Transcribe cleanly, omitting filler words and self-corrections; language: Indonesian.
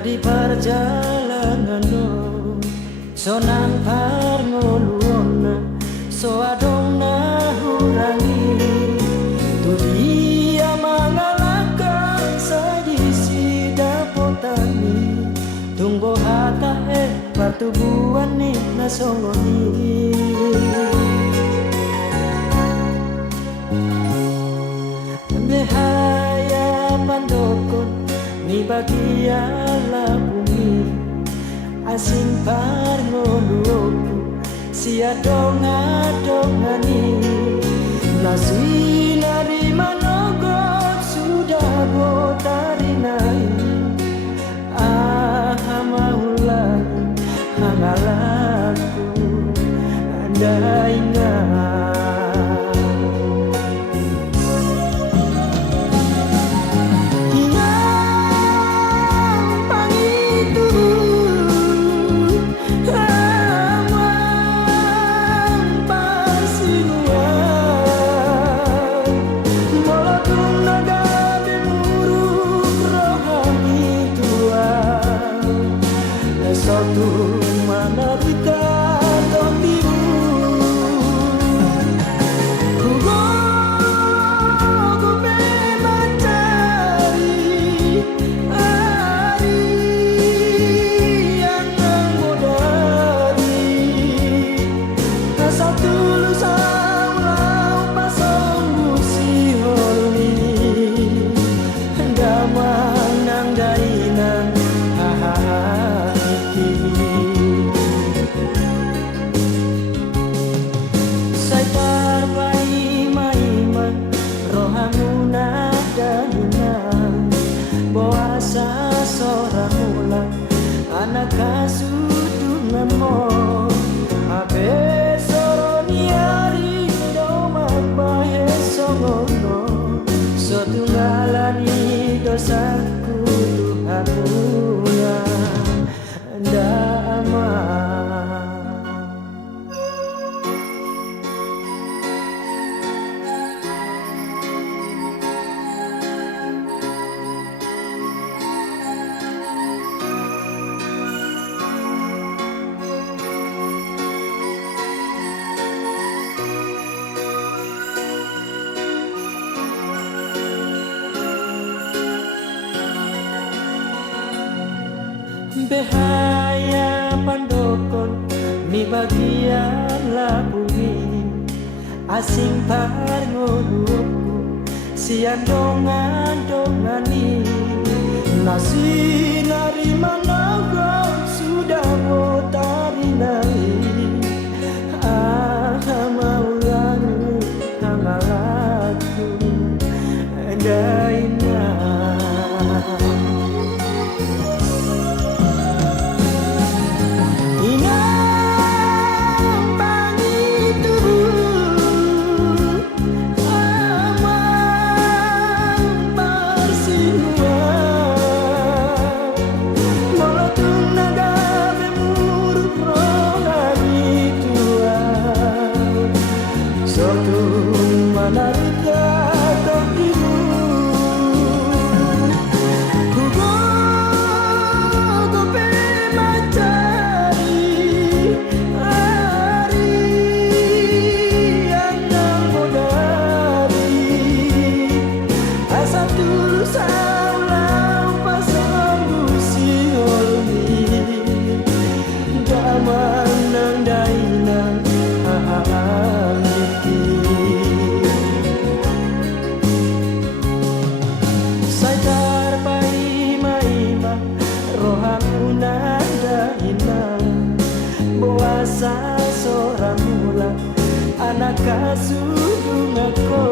di perjalanan sonang parngoluona so adona hurangi tu dia mangalaka sajisi dapotani tunggu hata patubuan ni nasongoni behaya pandokon ni bagiala bumi asing parngoluoku sia donga-dongani nasi nari manogot sudah botarinai maulangi hangalaku andai ingat satu mana kita topimu ku mencari hari yang modari satu lusang lau pasang busi holi damang nang dainang seorang mula anak kasudungan mo abe soroniari domak bahe songono sotunggalani dosaku Tuhan mula damai. Behaya pandokon mi bagian labumi asing parngoluku sian dongan-dongani nasi nari managa sudah botarinai maulangi hangalaku daina seorang mula anak kasudungan ko